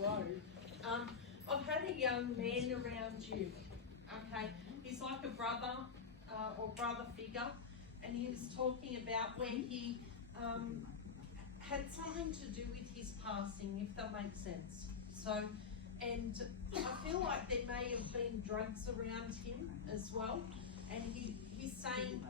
low. I've had a young man around you, okay? He's like a brother or brother figure, and he was talking about where he had something to do with his passing, if that makes sense. So, and I feel like there may have been drugs around him as well, and he's saying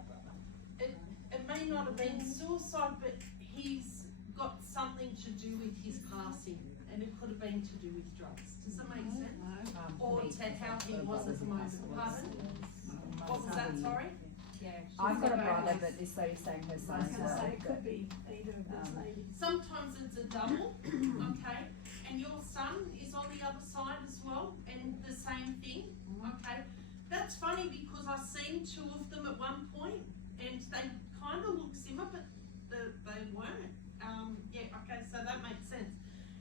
it may not have been suicide, but he's got something to do with his passing, and it could have been to do with drugs. Does that make sense? Or to how he was at the moment. Pardon? What was that, sorry? Yeah, I've got a brother, but this lady's saying her son as well. it could be either of those ladies. Sometimes it's a double, okay, and your son is on the other side as well, and the same thing, okay. That's funny because I've seen two of them at one point, and they kind of look similar, but they weren't. Yeah, okay, so that makes sense.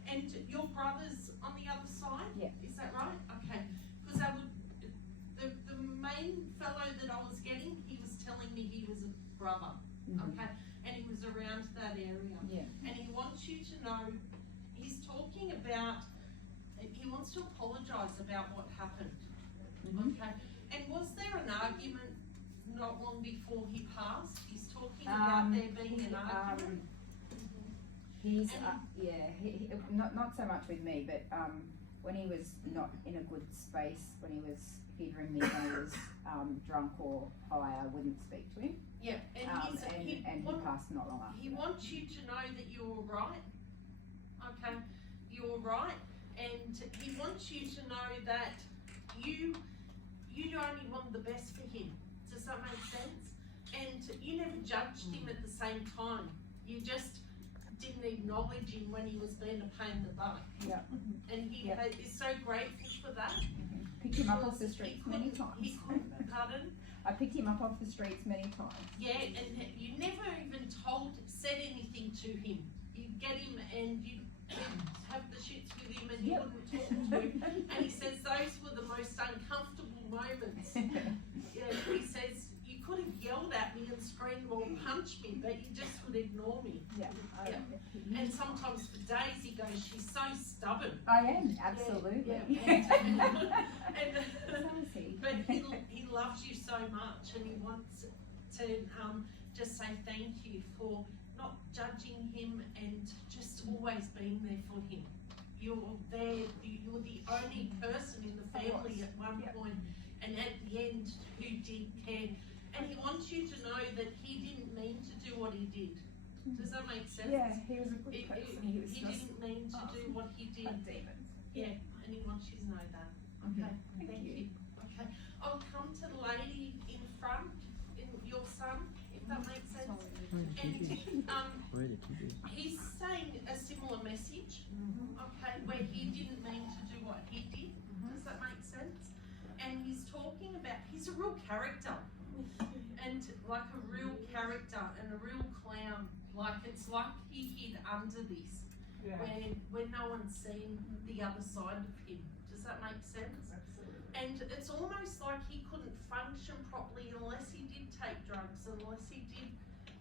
And your brother's on the other side? Yeah. Is that right? Okay, because the main fellow that I was getting, he was telling me he was a brother, okay, and he was around that area. Yeah. And he wants you to know, he's talking about, he wants to apologise about what happened, okay? And was there an argument not long before he passed? He's talking about there being an argument. He's not so much with me, but when he was not in a good space, he'd ring me when he was drunk or high, I wouldn't speak to him. Yeah, and he passed not long after. He wants you to know that you're right, okay? You're right, and he wants you to know that you only want the best for him. Does that make sense? And you never judged him at the same time. You just didn't acknowledge him when he was being a pain in the butt. Yeah. And he is so grateful for that. Picked him up off the streets many times. Pardon? I picked him up off the streets many times. Yeah, and you never even said anything to him. You'd get him and you'd have the shits with him and you wouldn't talk to him. And he says those were the most uncomfortable moments. Yeah, he says, you could have yelled at me and screamed or punched me, but you just would ignore me. Yeah. And sometimes for days he goes, she's so stubborn. I am, absolutely. But he loves you so much, and he wants to just say thank you for not judging him and just always being there for him. You're there, you're the only person in the family at one point, and at the end who did care. And he wants you to know that he didn't mean to do what he did. Does that make sense? Yeah, he was a good person. He didn't mean to do what he did. Yeah, and he wants you to know that. Okay, thank you. Okay, I'll come to the lady in front, your son, if that makes sense. And he's saying a similar message, okay, where he didn't mean to do what he did. Does that make sense? And he's talking about, he's a real character, and like a real character and a real clown. Like it's like he hid under this, when no one's seen the other side of him. Does that make sense? Absolutely. And it's almost like he couldn't function properly unless he did take drugs, unless he did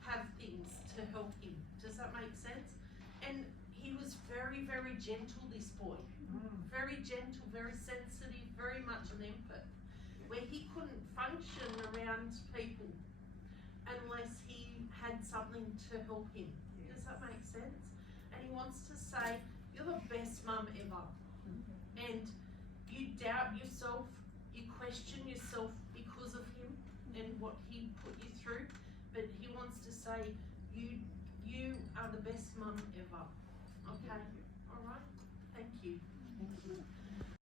have things to help him. Does that make sense? And he was very, very gentle, this boy. Very gentle, very sensitive, very much an empath, where he couldn't function around people unless he had something to help him. Does that make sense? And he wants to say, you're the best mum ever. And you doubt yourself, you question yourself because of him and what he put you through, but he wants to say, you are the best mum ever. Okay? Alright?